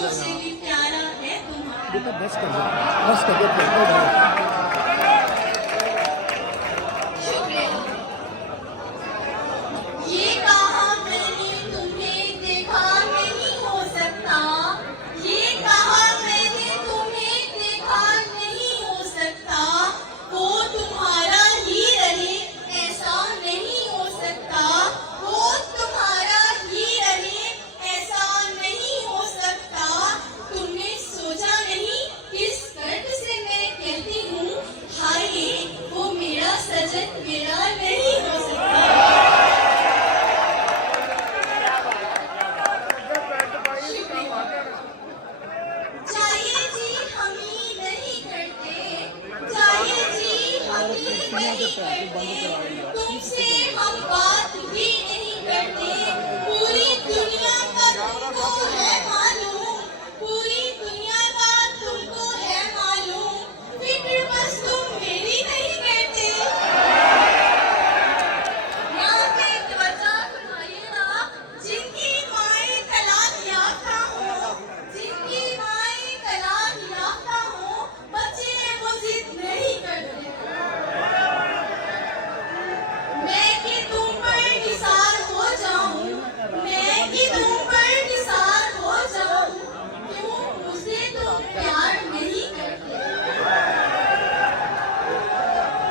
आंखों से भी प्यारा है तुम्हारा। बेटा बस कर दो। शुक्रिया। ये कहा मैंने तुम्हें देखा नहीं हो सकता, ये कहा मैंने तुम्हें देखा नहीं हो सकता, वो तुम्हारा ही रहे ऐसा नहीं हो सकता, वो तुम्हारा ही रहे ऐसा नहीं हो सकता। तुमने सोचा नहीं किस दर्द से मैं कहती हूँ, हाय वो मेरा सजन मेरा नहीं हो सकता। चाहिए जी हम ही नहीं करते, चाहिए जी हम ही नहीं करते, तुमसे हम बात भी नहीं करते। पूरी दुनिया का तुमको है मालूम, पूरी दुनिया का तुमको है मालूम, फिक्र बस तुम मेरी नहीं करते। यहाँ पे त्वचा तुम्हारी ना, जिनकी माएँ तलाक याफ्ता हो, जिनकी माएँ तलाक याफ्ता हो, बच्चे वो जिद नहीं करते। मैं कि तुम पर निसार हो जाऊं, मैं कि तुम पर निसार हो जाऊं, क्यों मुझसे तुम प्यार नहीं करते।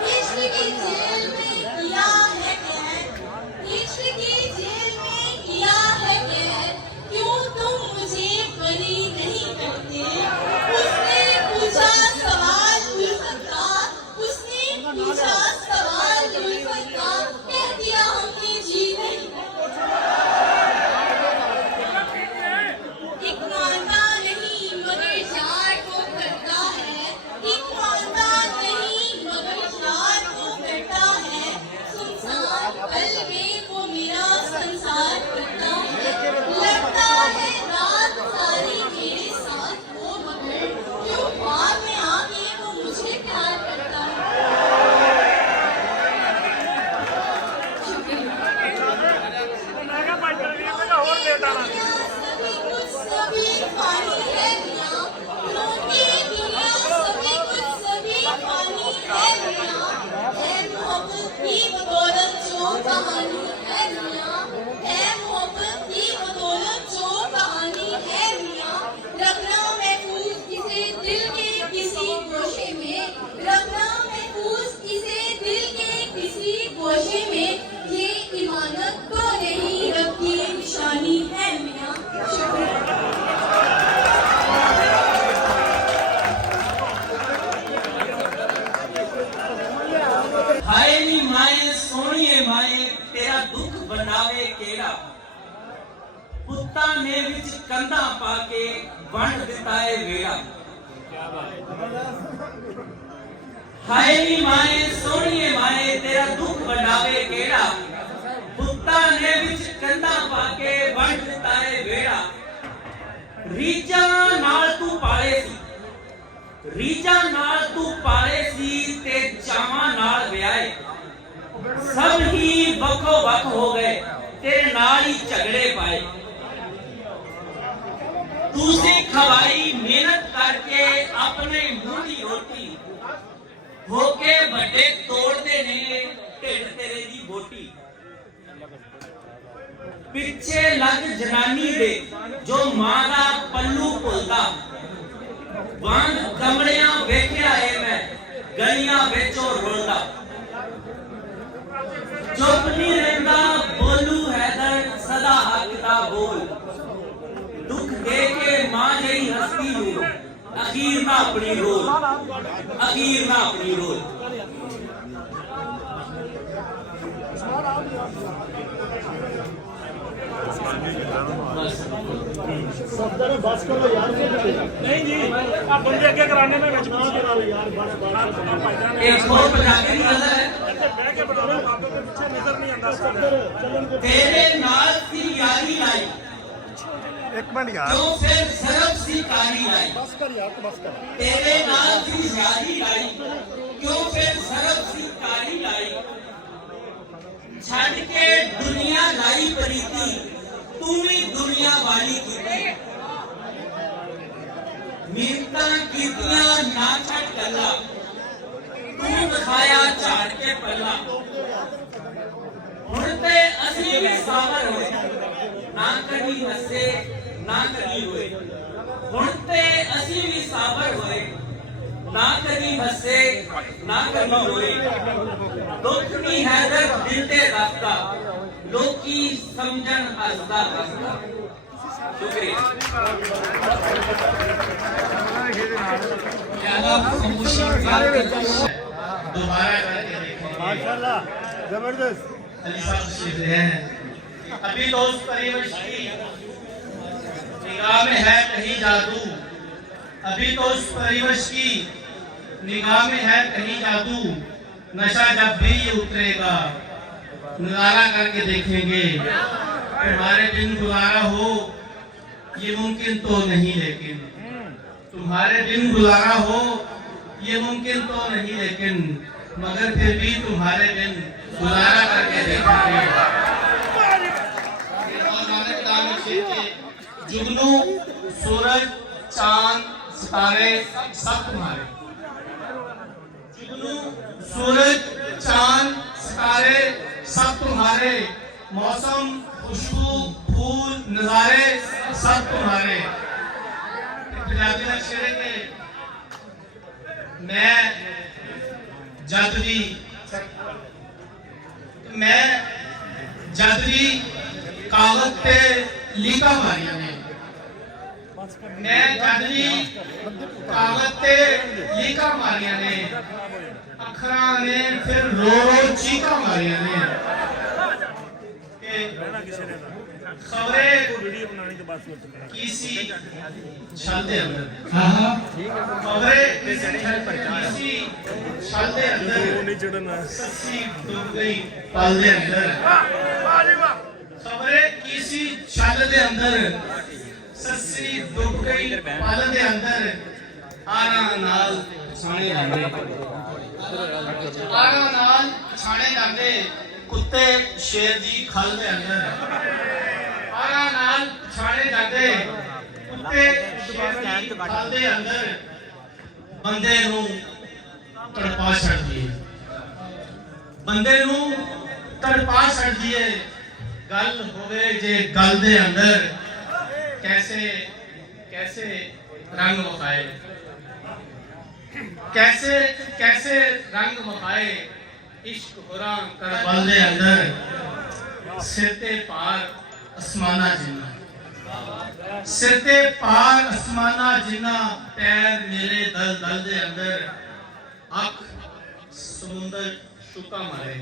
इश्क की जेल में किया है कैद, इश्क की जेल में किया है कैद, क्यों तुम मुझे बरी नहीं करते। उसने पूछा सवाल उल्फत का, उसने पूछा सवाल उल्फत का, कह दिया हमने जी नहीं। एक मानता नहीं मगर यार को करता है, एक मानता नहीं मगर यार को करता है, सुनसान पल में वो मेरा संसार करता है। लगता है रात सारी मेरे साथ हो, मगर क्यों बाद में आके वो मुझे प्यार करता है। सभी कुछ सभी पानी है मियां, रोटी दुनिया सभी कुछ सभी पानी है मियां, है मोहब्बत की बदौलत जो कहानी है मियां, है मोहब्बत की बदौलत जो कहानी है मियां। रखना महफूज इसे दिल के किसी गोशे में, रखना महफूज इसे दिल के किसी गोशे में, ये इमानत तो नहीं रखी निशानी है मियां। शुक्रिया। हाय नी माए सोहणीए माए तेरा दुख बनावे केड़ा, पुत्ता ने विच कंधा पाके वंड दिता है वेड़ा। हाय नी माए सोहणीए माए तेरा दुख बनावे केड़ा, पुत्ता ने विच कंधा पाके वंड दिता है वेड़ा। रीजा नाल तू पाले सी, रीजा नाल तू पाले सी ते चावां नाल विआए, सब ही बखो बख हो गए तेरे नाल ही झगड़े पाए। तूसे खवाई मेहनत करके अपने मुंह दी रोटी, होके बड़े तोड़ते ने ढिड तेरे दी बोटी। पिछे लग जनानी दे जो मां दा पल्लू भुलदा, वांग कमड़ियां वेखिया है मैं गलियां विचों रुलदा। चुप नहीं रहंदा बोलू हैदर सदा हक दा बोल, दुख दे के मां जही हस्ती नूं अखीर ना अपनी रोल, अखीर ना अपनी रोल। बस करो यार, नहीं जी आप बंदे अगे कराने में विच ना करा लो यार। एक बहुत पटाखे की नजर है बह के बताओ बातों के पीछे नजर नहीं आंदा। तेरे नाल सी यारी लाई, एक मिनट यार, जो फिर सरब सी कारी लाई। बस कर यार, बस कर। तेरे नाल सी यारी लाई, क्यों फिर सरब सी कारी लाई। छड़ के दुनिया लाई प्रीति, तू भी दुनिया वाली की। ਹੱਸੇ ਨਾ ਕਦੀ ਰੋਏ। ਹੁਣ ਤੇ ਅਸੀਂ ਵੀ ਸਾਬਰ ਹੋਏ, ਨਾ ਕਦੀ ਹੱਸੇ ਨਾ ਕਦੀ ਰੋਏ। ਦੁੱਖ ਨਹੀਂ ਹੈ ਦਰਦ ਦਿਲ ਤੇ ਰੱਖਦਾ, ਲੋਕੀ ਸਮਝਣ ਹੱਸਦਾ ਹੱਸਦਾ। ਸ਼ੁਕਰੀਆ। दोबारा करके देखेंगे। माशाल्लाह जबरदस्त। अली साहब तशरीफ ले आए हैं। अभी तो उस परिवेश की निगाह में है कहीं जादू, अभी तो उस परिवेश की निगाह में है कहीं जादू। नशा जब भी ये उतरेगा नजारा करके देखेंगे। तुम्हारे बिन गुजारा हो ये मुमकिन तो नहीं, लेकिन तुम्हारे बिन गुजारा हो ये मुमकिन तो नहीं, लेकिन मगर फिर भी तुम्हारे बिन गुजारा करके देखेंगे। जुगनू सूरज चांद सितारे सब तुम्हारे, जुगनू सूरज चांद सितारे सब तुम्हारे, मौसम खुशबू फूल नजारे सब तुम्हारे। पंजाबी का शेर है कि मैं जद भी कागज पे लीका मारिया ने, मैं जद भी कागज पे लीका मारिया ने, अखरा ने फिर रो रो चीका मारिया ने। खबरें किसी छल दे अंदर, खबरें किसी छल दे अंदर, सस्सी डूब गई पल दे अंदर। खबरें किसी छल दे अंदर, सस्सी डूब गई पल दे अंदर। आरा नाल छाने जांदे, आरा नाल छाने जांदे, कुत्ते शेर दी खल दे अंदर। आरा नाल छाने जाते कुत्ते शेर दी खल दे अंदर। बंदे नू तड़पा छड़ दिए, बंदे नू तड़पा छड़ दिए। गल होवे जे गल दे अंदर, कैसे कैसे रंग वखाए, कैसे कैसे रंग वखाए। इश्क होरा कर बल दे अंदर, सिर ते पार आसमाना जिन्ना, सिर ते पार आसमाना जिन्ना। पैर मेरे दल दल दे अंदर, अख समुंदर शुका मारे।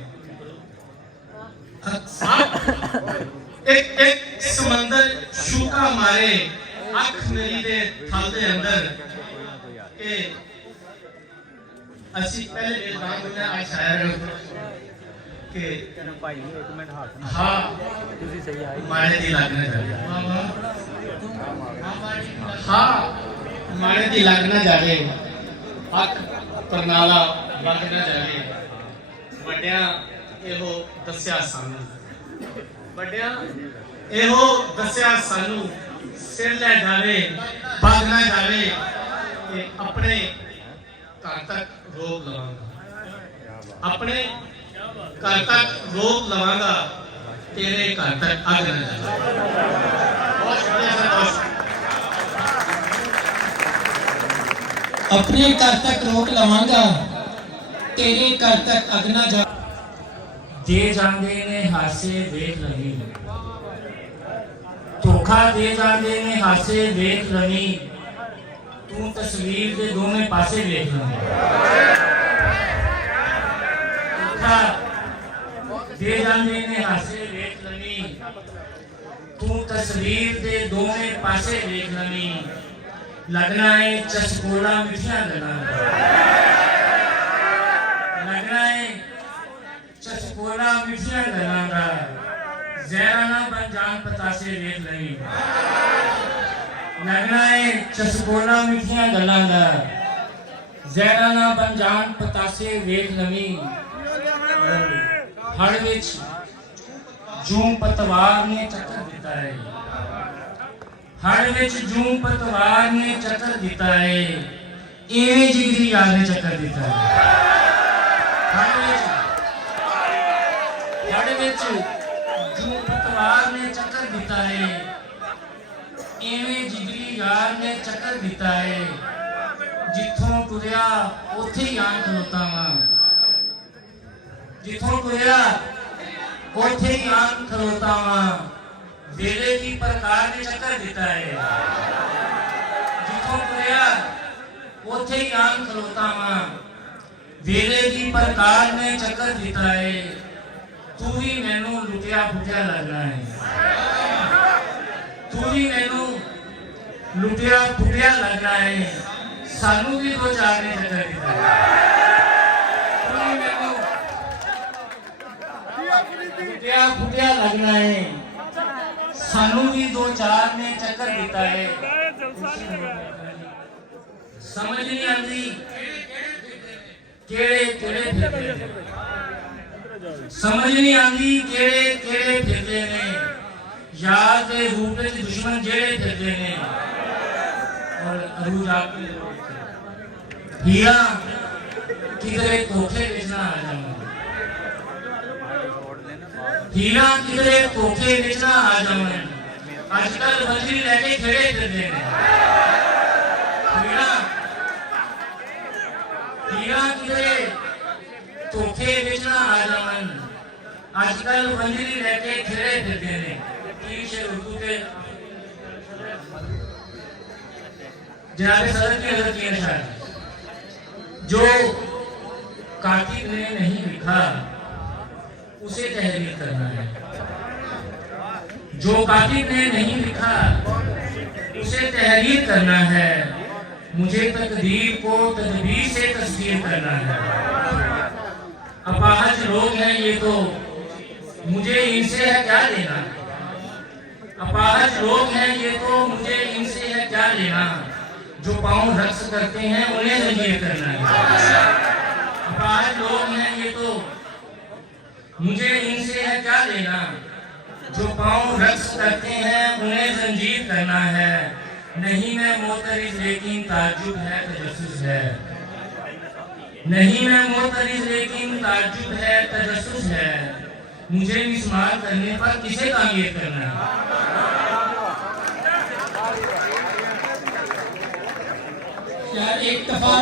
एक एक समंदर शुका मारे, अख मेरी दे थल दे अंदर। के ਅਸੀਂ ਪਹਿਲੇ ਇਲਜ਼ਾਮ ਦਿੰਦੇ ਆ ਸ਼ਾਇਰ ਕਿ ਹਾਂ ਤੁਸੀਂ ਸਹੀ ਆਏ ਮਾੜੇ ਦੀ ਲੱਗਣਾ ਚਾਹੀਏ। ਹਾਂ ਮਾੜੇ ਦੀ ਲੱਗਣਾ ਜਾਵੇ, ਅੱਖ ਪਰਨਾਲਾ ਵਗ ਨਾ ਜਾਵੇ। ਵੱਡਿਆਂ ਇਹੋ ਦੱਸਿਆ ਸਾਨੂੰ, ਵੱਡਿਆਂ ਇਹੋ ਦੱਸਿਆ ਸਾਨੂੰ। ਸਿਰ ਲੈ ਜਾਵੇ ਵਗ ਨਾ ਜਾਵੇ, ਕਿ ਆਪਣੇ घर तक रोक लवांगा, अपने घर तक रोक लवांगा, तेरे घर तक आग न जाए। बहुत शुक्रिया अपने घर तक रोक लवांगा, तेरे घर तक अग ना जा। दे जांदे ने हासे देख लवी, धोखा दे जांदे ने हासे देख लवी। तू तस्वीर दे दोवें पासे देख लवी, धोखा दे जांदे ने हासे देख लवी। तू तस्वीर दे दोवें पासे देख लवी। लगना है चसकोला मिठिया गल्लां, लगना है चसकोला मिठिया गल्लां दा। जहरा ना बन जान पतासे देख लवी। लगना है चसकोला मिठिया गल्लां दा, जहरा ना बन जान पतासे देख लवी। हड़ विच जूं पतवार ने चक्कर दिता है, हड़ विच जूं पतवार ने चक्कर दिता है। इवें जिगरी यार ने चक्कर दिता है। हड़ विच जूं पतवार ने चक्कर दिता है। ਇਵੇਂ ਜਿਗਰੀ ਯਾਰ ਨੇ ਚੱਕਰ ਦਿੱਤਾ ਏ ਜਿੱਥੋਂ ਤੁਰਿਆ ਉੱਥੇ ਹੀ ਆਣ ਖਲੋਤਾ ਵਾਂ ਜਿੱਥੋਂ ਤੁਰਿਆ ਉੱਥੇ ਹੀ ਆਣ ਖਲੋਤਾ ਵਾਂ ਵੇਲੇ ਦੀ ਪ੍ਰਕਾਰ ਨੇ ਚੱਕਰ ਦਿੱਤਾ ਏ ਜਿੱਥੋਂ ਤੁਰਿਆ ਉੱਥੇ ਹੀ ਆਣ ਖਲੋਤਾ ਵਾਂ ਵੇਲੇ ਦੀ ਪ੍ਰਕਾਰ ਨੇ ਚੱਕਰ ਦਿੱਤਾ ਏ ਤੂੰ ਵੀ ਮੈਨੂੰ ਲੁੱਟਿਆ ਫੁੱਟਿਆ ਲੱਗਣਾ ਏ ਤੂੰ ਵੀ ਮੈਨੂੰ ਲੁੱਟਿਆ ਫੁੱਟਿਆ ਲੱਗਣਾ ਏ ਸਾਨੂੰ ਵੀ ਦੋ ਚਾਰ ਨੇ ਚੱਕਰ ਦਿੱਤਾ ਤੂੰ ਵੀ ਮੈਨੂੰ ਲੁੱਟਿਆ ਫੁੱਟਿਆ ਲੱਗਣਾ ਏ ਸਾਨੂੰ ਵੀ ਦੋ ਚਾਰ ਨੇ ਚੱਕਰ ਦਿੱਤਾ ਏ ਸਮਝ ਨਹੀਂ ਆਉਂਦੀ ਕਿਹੜੇ ਕਿਹੜੇ ਫਿਰਦੇ ਨੇ ਸਮਝ ਨਹੀਂ ਆਉਂਦੀ ਕਿਹੜੇ ਕਿਹੜੇ ਫਿਰਦੇ ਨੇ ਯਾਰ ਦੇ ਰੂਪ ਵਿੱਚ ਦੁਸ਼ਮਣ ਜਿਹੜੇ ਫਿਰਦੇ ਨੇ ਔਰ ਅਰੂਜ ਆਪੀ ਹੀਰਾ ਕਿਧਰੇ ਧੋਖੇ ਵਿੱਚ ਨਾ ਆ ਜਾਵਾਂ ਹੀਰਾ ਕਿਧਰੇ ਧੋਖੇ ਵਿੱਚ ਨਾ ਆ ਜਾਵਾਂ ਅੱਜ ਕੱਲ ਵਜ਼ੀਰ ਲੈ ਕੇ ਖੜੇ ਫਿਰਦੇ ਨੇ ਹੀਰਾ ਕਿਧਰੇ ਧੋਖੇ ਵਿੱਚ ਨਾ ਆ ਜਾਵਣ ਅੱਜ ਕੱਲ ਵੰਜਰੀ ਲੈ ਕੇ ਖਿੜੇ ਫਿਰਦੇ ਨੇ ਕੀ ਸ਼ੇਰ ਉਰਦੂ ਤੇ जनाब सदर की हजरत की इरशाद जो कातिब ने नहीं लिखा उसे तहरीर करना है जो कातिब ने नहीं लिखा उसे तहरीर करना है मुझे तकदीर को तदबीर से तस्दीर करना है अपाहज लोग हैं ये तो मुझे इनसे है क्या लेना अपाहज लोग हैं ये तो मुझे इनसे है क्या लेना जो पाँव रक्स करते हैं उन्हें जंजीर करना है अपाहज लोग हैं ये तो मुझे इनसे है क्या लेना जो पाँव रक्स करते हैं उन्हें जंजीर करना है नहीं मैं मोतरिज लेकिन ताज्जुब है तजस्सुस है नहीं मैं मोतरिज लेकिन ताज्जुब है तजस्सुस है मुझे मिसमार करने पर किसे तामीर करना है यार एक दफा